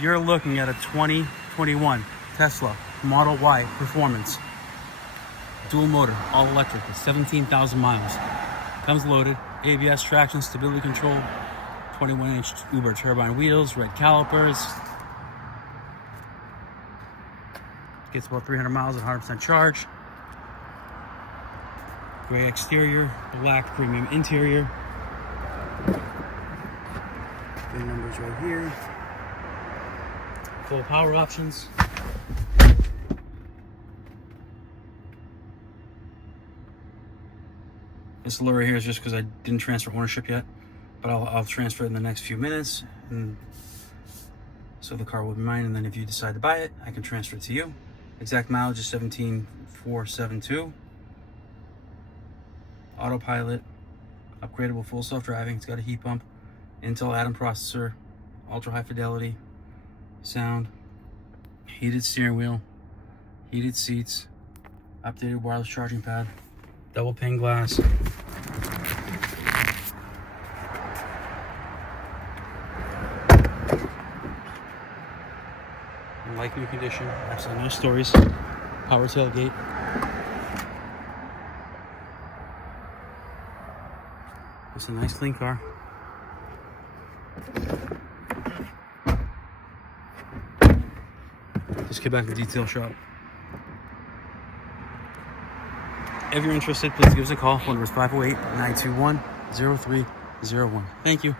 you're looking at a 2021 Tesla Model Y Performance. Dual motor, all electric with 17,000 miles. Comes loaded, ABS, traction, stability control, 21-inch Uberturbine wheels, red calipers. Gets about 300 miles at 100% charge. Gray exterior, black premium interior. The numbers right here. Full power options. This lure here is just because I didn't transfer ownership yet, but I'll transfer it in the next few minutes, and so the car will be mine. And then if you decide to buy it, I can transfer it to you. Exact mileage is 17,472. Autopilot, upgradable full self-driving. It's got a heat pump, Intel Atom processor, ultra high fidelity sound, heated steering wheel, heated seats, updated wireless charging pad, double pane glass. In like new condition, actually no stories. Power tailgate. It's a nice clean car. Just get back to the detail shop. If you're interested, please give us a call. Phone number is 508-921-0301. Thank you.